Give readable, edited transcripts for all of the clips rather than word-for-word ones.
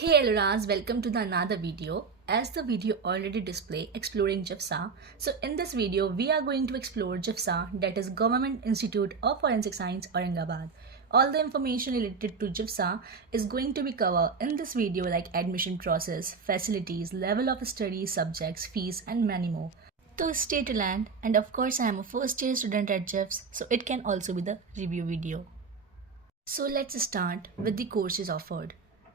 Hey Elras, welcome to the another video. As the video already display exploring JIFSA, so in this video we are going to explore JIFSA, that is Government Institute of Forensic Science Aurangabad. All the information related to JIFSA is going to be covered in this video like admission process, facilities, level of study, subjects, fees and many more. So stay till end, and of course I am a first year student at JIFS, so it can also be the review video. So let's start with the courses offered.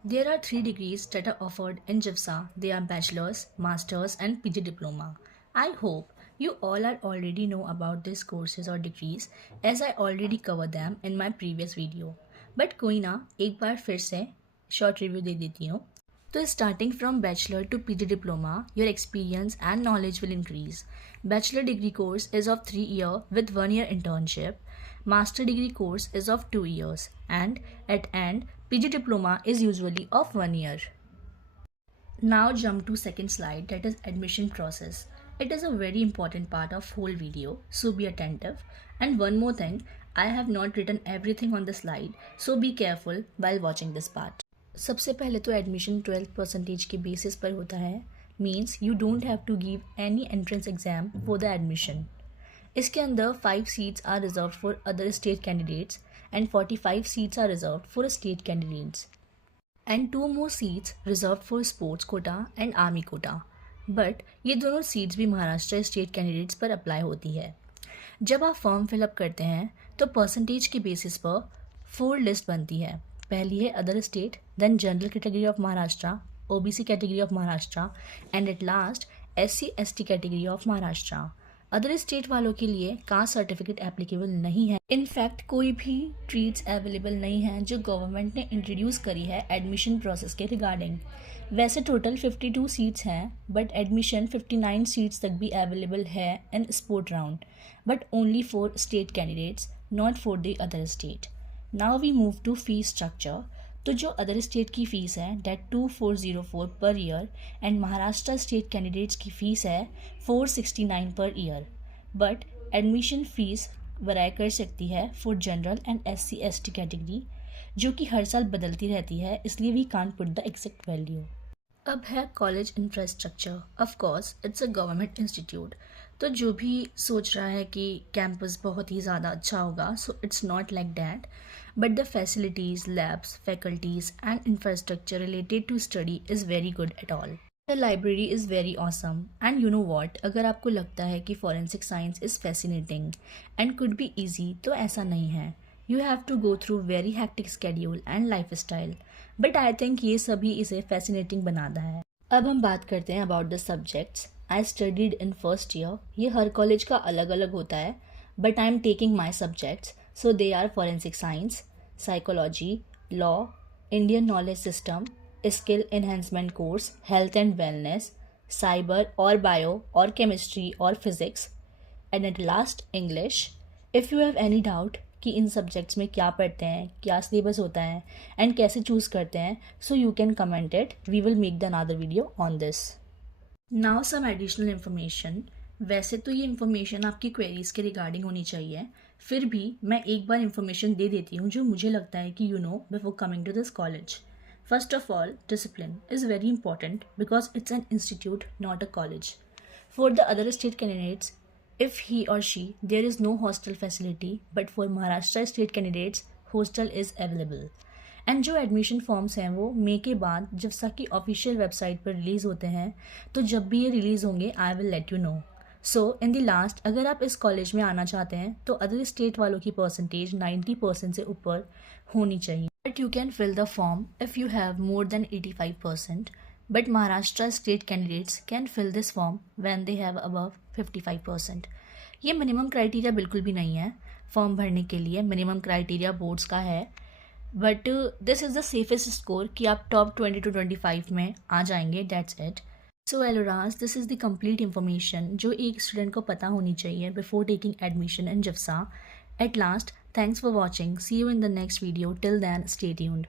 There are 3 degrees that are offered in JIFSA. They are bachelor's, master's and PG diploma. I hope you all are already know about these courses or degrees as I already covered them in my previous video. But कोई ना एक बार फिर से short review दे देती हूँ. So starting from bachelor to PG diploma, your experience and knowledge will increase. Bachelor degree course is of 3 years with 1 year internship. Master degree course is of 2 years and at end PG diploma is usually of 1 year. Now jump to second slide, that is admission process. It is a very important part of whole video, so be attentive. And one more thing, I have not written everything on the slide, so be careful while watching this part. सबसे पहले तो admission 12% के basis पर होता है, means you don't have to give any entrance exam for the admission. इसके अंदर 5 seats are reserve for other state candidates and 45 seats are reserved for state candidates and 2 more seats reserved for sports quota and army quota. But ये दोनों seats भी Maharashtra state candidates पर apply होती है. जब आप फॉर्म फिलअप करते हैं तो परसेंटेज के बेसिस पर 4 लिस्ट बनती है. पहली है other state, then general category of Maharashtra, OBC category of Maharashtra and at last SC ST category of Maharashtra. Other state वालों के लिए कास्ट सर्टिफिकेट एप्लीकेबल नहीं है. इनफैक्ट कोई भी ट्रीट्स अवेलेबल नहीं है जो गवर्नमेंट ने इंट्रोड्यूस करी है एडमिशन प्रोसेस के रिगार्डिंग. वैसे टोटल 52 सीट्स हैं बट एडमिशन 59 सीट्स तक भी अवेलेबल है in spot round, but only for state candidates, not for the other state. Now we move to fees structure. तो जो अदर स्टेट की फ़ीस है that 2404 per year and Maharashtra state candidates की fees है 469 per year. But admission fees vary कर सकती है for general and SC ST category, जो कि हर साल बदलती रहती है, इसलिए we can't put the exact value. अब है college infrastructure. Of course it's a government institute, तो जो भी सोच रहा है कि कैंपस बहुत ही ज़्यादा अच्छा होगा, so it's not like that. But the facilities, labs, faculties and infrastructure related to study is very good at all. The library is very awesome. And you know what, अगर आपको लगता है कि forensic science is fascinating and could be easy, तो ऐसा नहीं है. You have to go through very hectic schedule and lifestyle. But I think ये सभी इसे fascinating बनाता है. अब हम बात करते हैं about the subjects. I studied in first year. ये हर कॉलेज का अलग अलग होता है, but I am taking my subjects. So they are forensic science, psychology, law, Indian knowledge system, skill enhancement course, health and wellness, cyber or bio or chemistry or physics, and at last English. If you have any doubt कि इन subjects में क्या पढ़ते हैं, क्या syllabus होता है and कैसे choose करते हैं, so you can comment it. We will make the another video on this. Now some additional information. वैसे तो ये इन्फॉर्मेशन आपकी क्वेरीज के रिगार्डिंग होनी चाहिए, फिर भी मैं एक बार इन्फॉर्मेशन दे देती हूँ जो मुझे लगता है कि you know before coming to this college. First of all, discipline is very important because it's an institute not a college. For the other state candidates, if he or she there is no hostel facility, but for Maharashtra state candidates hostel is available. And जो admission forms हैं वो मई के बाद जिफ्सा की official website पर release होते हैं, तो जब भी ये रिलीज़ होंगे I will let you know. So in the last, अगर आप इस कॉलेज में आना चाहते हैं तो अदर स्टेट वालों की परसेंटेज 90% से ऊपर होनी चाहिए. But you can fill the form if you have more than 85%. But Maharashtra state candidates can fill this form when they have above 55%. ये मिनिमम क्राइटेरिया बिल्कुल भी नहीं है फॉर्म भरने के लिए. मिनिमम क्राइटेरिया बोर्ड्स का है, but this is the safest score कि आप टॉप 20 to 25 में आ जाएंगे. That's it. So alright, this is the complete information जो एक स्टूडेंट को पता होनी चाहिए बिफोर टेकिंग एडमिशन इन जिफ्सा. At last, thanks for watching. See you in the next video. Till then, stay tuned.